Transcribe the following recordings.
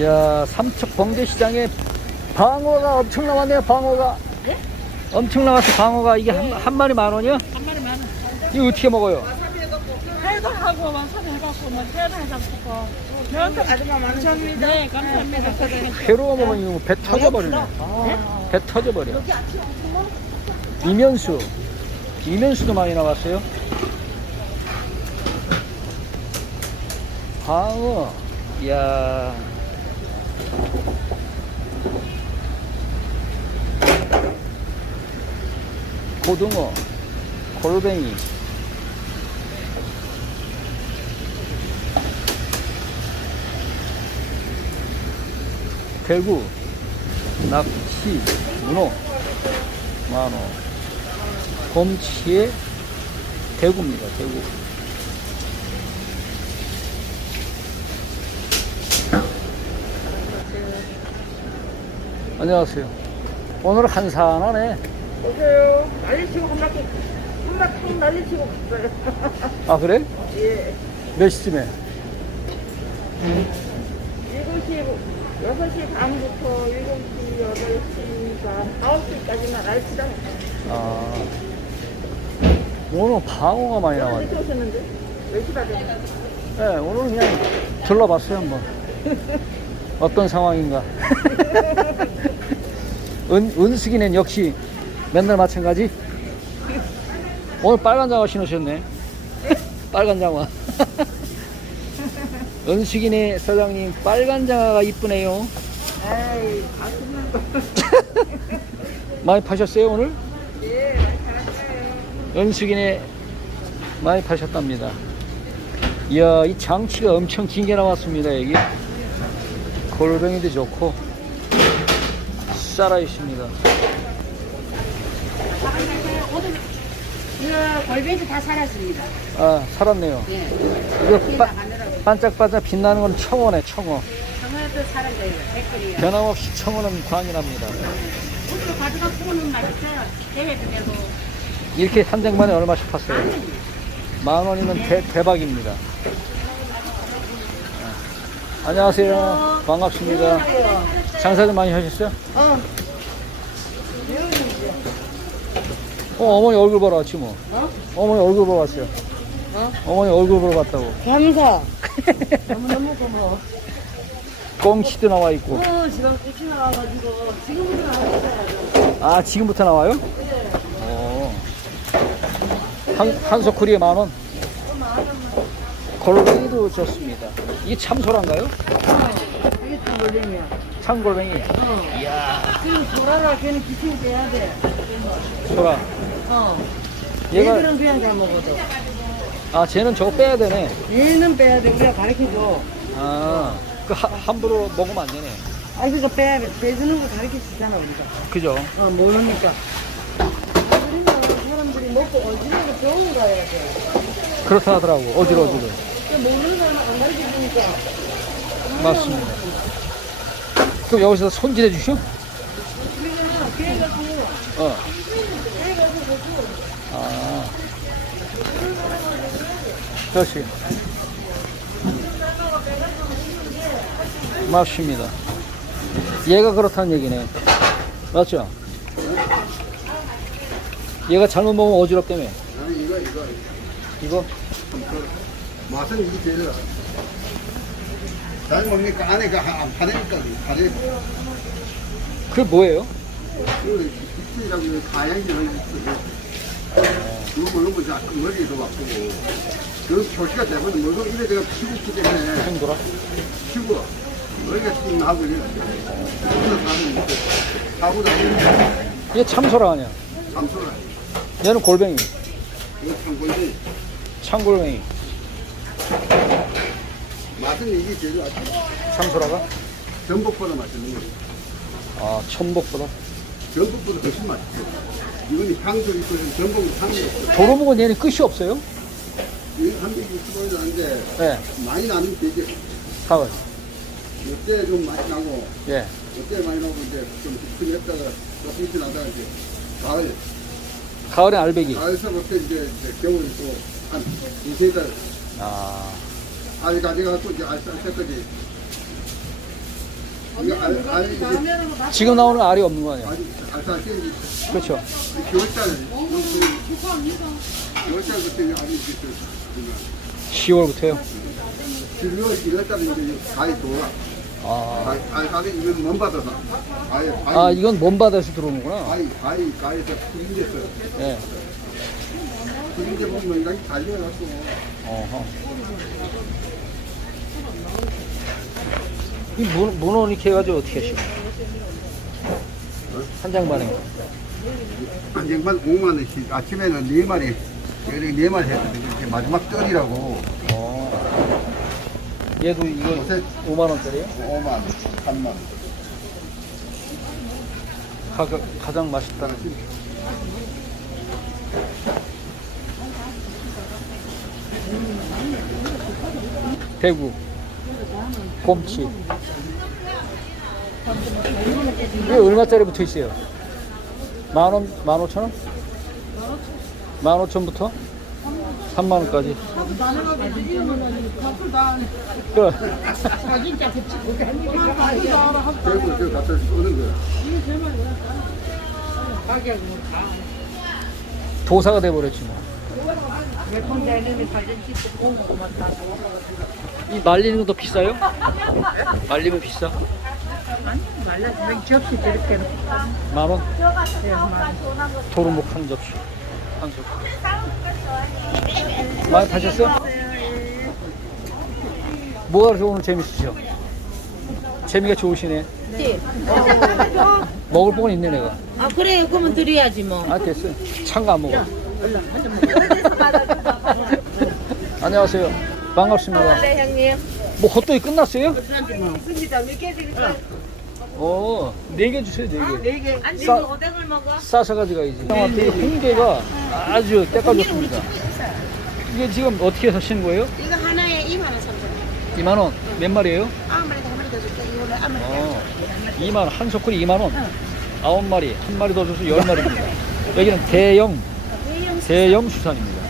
야, 삼척 봉제시장에 방어가 엄청 나왔네요, 방어가. 예? 엄청 나왔어, 방어가. 이게 한, 한 마리 만 원이야? 한 마리 만 원. 이거 어떻게 먹어요? 회도 하고 와사비 해갖고 뭐 회도 해갖고. 저한테 아줌마 감사합니다. 네, 감사합니다. 회로 먹으면 이거 배 터져버리네. 배 터져버려. 이면수. 이면수도 많이 나왔어요. 방어. 이야. 고등어. 골뱅이. 대구, 낙지, 문어, 만원, 곰치의 대구입니다, 대구. 안녕하세요. 오늘 한산하네. 오세요. 난리치고 한 바퀴, 한 바퀴 난리치고 갔어요. 아, 그래? 예. 몇 시쯤에? 7시, 6시 반부터 7시, 8시 반, 9시까지만 날치다. 아. 오늘 방어가 많이 나왔네. 어디 오셨는데? 몇시 받았어요? 네, 오늘 그냥 둘러봤어요, 한번. 어떤 상황인가. 은, 은숙이는 역시 맨날 마찬가지? 오늘 빨간 장화 신으셨네. 빨간 장화. 은숙이네 사장님, 빨간 장화가 이쁘네요. 에이. 많이 파셨어요, 오늘? 예. 은숙이네 많이 파셨답니다. 이야, 이 장치가 엄청 긴 게 나왔습니다, 여기. 골뱅이도 좋고, 살아있습니다. 이거 골뱅이 다 살았습니다. 아, 살았네요. 예. 이거 바, 가느라고. 반짝반짝 빛나는 건 청어네, 청어. 정말도 거예요. 댓글이요. 변함없이 청어는 광이랍니다. 우리로 가져가 보는 맛있어요. 대회도 되고. 이렇게 한 쟁반에 얼마씩 팠어요? 만 원이면 대, 대박입니다. 아, 안녕하세요. 반갑습니다. 장사 좀 많이 하셨어요? 어. 어, 어머니 얼굴 보러 왔지 뭐. 어? 어머니 얼굴 보러 왔어요. 어? 어머니 얼굴 보러 왔다고. 감사. 너무너무 고마워. 꽁치도 나와 있고. 어, 지금 꽃이 나와가지고, 지금부터 나왔어요. 아, 지금부터 나와요? 어. 한, 한 소쿠리에 만 원. 골뱅이도 좋습니다. 이게 참소란가요? 이게 다 걸리면. 참골뱅이. 어. 이야, 지금 소라라 걔는 기침 빼야 돼. 소라. 어. 얘가, 얘들은 그냥 잘 먹어도. 아, 쟤는 저거 빼야 되네. 얘는 빼야 돼. 우리가 가르쳐줘. 아, 그 하, 함부로 먹으면 안 되네. 아, 그거 빼야 돼. 빼주는 거 가르쳐 주잖아, 우리가. 그죠? 어, 모르니까. 그러면 사람들이 먹고 어지러워 병원 가야 돼. 그렇다 하더라고. 어지러워지고. 모르는 사람은 안 가르쳐 주니까. 맞습니다. 그럼 여기서 손질해 주셔? 우리가 걔가지고, 어. 걔가지고 아. 그렇지. 맞습니다. 얘가 그렇다는 얘기네. 맞죠? 얘가 잘못 먹으면 어지럽다며. 이거 이거 이거? 맛은 이게 제일 잘 먹으니까 안에가 안 파내니까 파내 그게 뭐예요? 그 비트라고 가양이를 이거 먹는 거 자꾸 머리에도 바꾸고 그 표시가 되면 뭐가 이래 내가 피고 있기 때문에 행돌아? 피고 머리가 띵 하고 이래 그래서 사는 사고 나면 얘 참소라 아니야. 참소라 얘는 골뱅이. 이거 참고지 참골뱅이. 맛은 이게 제일 맛있어 참소라가? 전복보다 맛있는 거지 아, 천복보다. 전복보다 훨씬 맛있어 이건 향도 있고 전복은 향이 없어 도루묵은 얘는 끝이 없어요? 이거 한 160원이 나는데 네. 많이 나는 되게 가을. 이때 좀 많이 나고 예. 이때 많이 나고 이제 좀 두툼했다가 조금 있 나다가 이제 가을 가을엔 알배기. 가을 서부터 이제, 이제 겨울 또 한 두세 달 아. 알 가져가고 이제 알쌀 때까지 이거 알, 알, 이게 지금 나오는 알이 없는 거 알싸게 그렇죠. 겨울달, 겨울달부터 이거 아주 이렇게 그, 10월부터요. 질려 이랬다는 이제 가위 돌아. 아, 가위, 가위, 이건 먼 바다다. 가위, 아 가위, 이건 먼 바다에서 들어오는구나. 가위, 가위, 가위에서 그림자서 예. 그림자 보면 이렇게 달려갖고. 어허. 이 문, 문어 이렇게 해가지고 어떻게 하시고? 한장 반에. 한 장만 5만 원씩. 아침에는 네 마리, 여기 네 마리. 이렇게 마지막 떨이라고. 어. 얘도 이거 요새 5만 원짜리예요? 5만 원, 3만 원. 가장 맛있다는. 대구 곰치 이게 얼마짜리 붙어 있어요? 만 원, 만 오천 원? 만 오천부터? 3만 원까지. 그래. 대구 저 갖다 쏘는 거야. 도사가 돼버렸지 뭐. 이 말리는 것도 비싸요? 말리면 비싸? 말라주면 접시 저렇게 만 원? 도루묵 한 접시. 한 접시. 많이 파셨어? 뭐가 그렇게 오늘 재밌으셔? 재미가 좋으시네. 먹을 뻔 있네 내가. 아 그래 그러면 드려야지 뭐 아 됐어. 찬 거 안 먹어. 안녕하세요. 반갑습니다. 네 형님 뭐 헛도이 끝났어요? 있습니다 몇 개 드릴까요? 어, 네 개 주세요, 네 개. 네 개 안 싸- 되면 오뎅을 먹어 싸서 가져가야지. 형한테 홍게가 아주 때깔 좋습니다. 이게 지금 어떻게 사시는 거예요? 이거 하나에 2만 원 3천 원 2만 원. 몇 마리예요? 아무 말이도 한 마리 더 줄게 이거는 아무 말이 어, 2만 원. 한 소쿠리 2만 원. 아홉 마리. 한 마리 더 줘서 열 마리입니다. 여기는 대형 대형 수산입니다.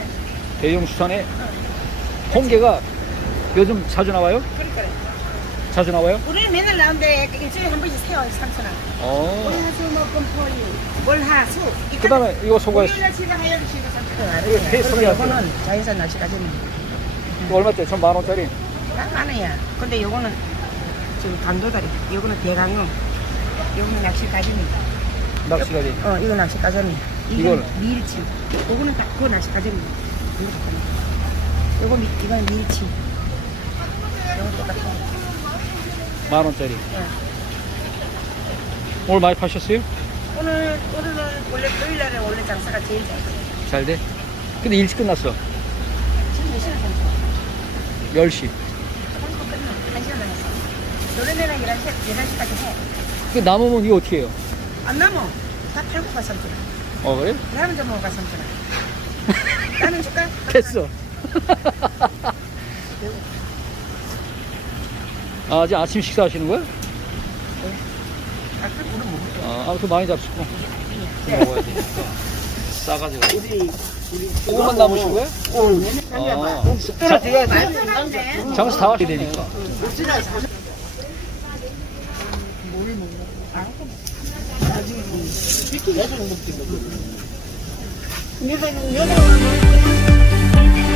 대형 수산에 홍게가 요즘 자주 나와요? 자주 나와요? 우리는 맨날 나오는데 일주일에 한 번씩 세요 3천 원 어. 월화수 먹금 토일 월화수 그다음에 이거 소가에 일요일 날치가 하여를 쉬고 3천 원 이거 회 소개하세요. 이거는 자연산 날치까지는 이거 얼마짜리? 전만 원짜리. 만 원이야 근데 요거는 지금 강도다리 요거는 대강어 요거는 낚시까지니 낚시가지. 어 이거 낚시까지니 이거는? 밀치 요거는 딱 그거 낚시까지니 요거 미, 이거는 밀치 요거 만 원짜리. 네. 오늘 많이 파셨어요? 오늘 오늘은 원래 토요일 날에 원래 장사가 제일 잘 돼. 잘 돼? 근데 일찍 끝났어. 지금 몇 시간 정도? 10시. 한시간 끝나. 한 시간 남았어. 노래 내랑 11시, 11시까지 해. 그 남으면 이거 어떻게 해요? 안 남어. 다 팔고 가, 삼촌아. 어, 그래? 나는 좀 먹어가, 삼촌아. 나는 줄까? 됐어. 아, 아직 아침 식사하시는 거야? 아, 그럼 우리 먹을 아, 아무튼 많이 잡수고. 먹어야 되니까. 싸가지고. 조금만 남으신 거야? 아, 자, 장사 다 하셔야 되니까. 아직 이렇게 여자를 못 찍어. 여자는 여자를 못 찍어.